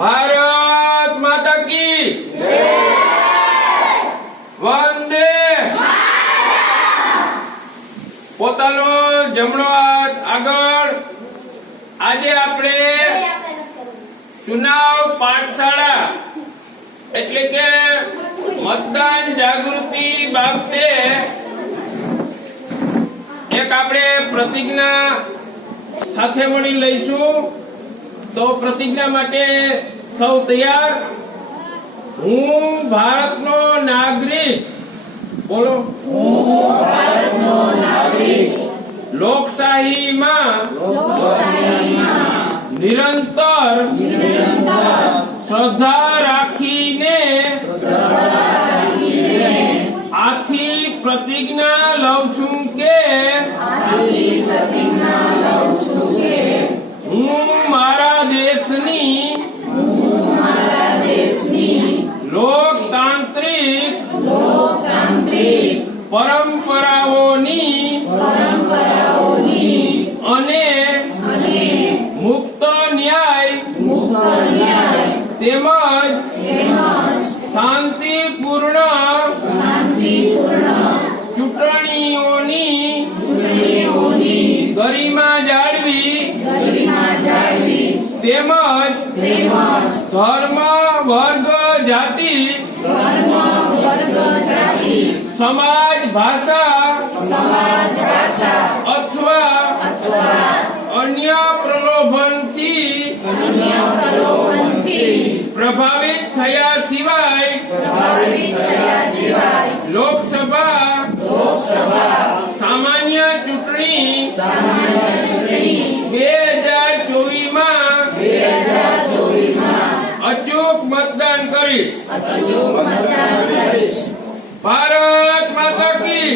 ભારત માતા કી વંદે પોતાનો જમણો હાથ આગળ। આજે આપણે ચુનાવ પાઠશાળા એટલે કે મતદાન જાગૃતિ બાબતે એક આપણે પ્રતિજ્ઞા સાથે મળી લઈશું। તો પ્રતિજ્ઞા માટે સૌ તૈયાર? હું ભારતનો નાગરિક, બોલો, હું ભારતનો નાગરિક લોકશાહીમાં નિરંતર શ્રદ્ધા રાખીને આથી પ્રતિજ્ઞા લઉં છું કે હું મારા દેશની લોકતાંત્રિક પરંપરાઓની અને મુક્ત ન્યાય તેમજ શાંતિપૂર્ણ ચૂંટણીઓની ગરિમા જાળવી તેમજ ધર્મ વર્ગ જાતિ સમાજ ભાષા અથવા અન્ય પ્રલોભનથી પ્રભાવિત થયા સિવાય લોકસભા સામાન્ય ચૂંટણી 2024 માં અચૂક મતદાન કરીશ। ભારત માતા કી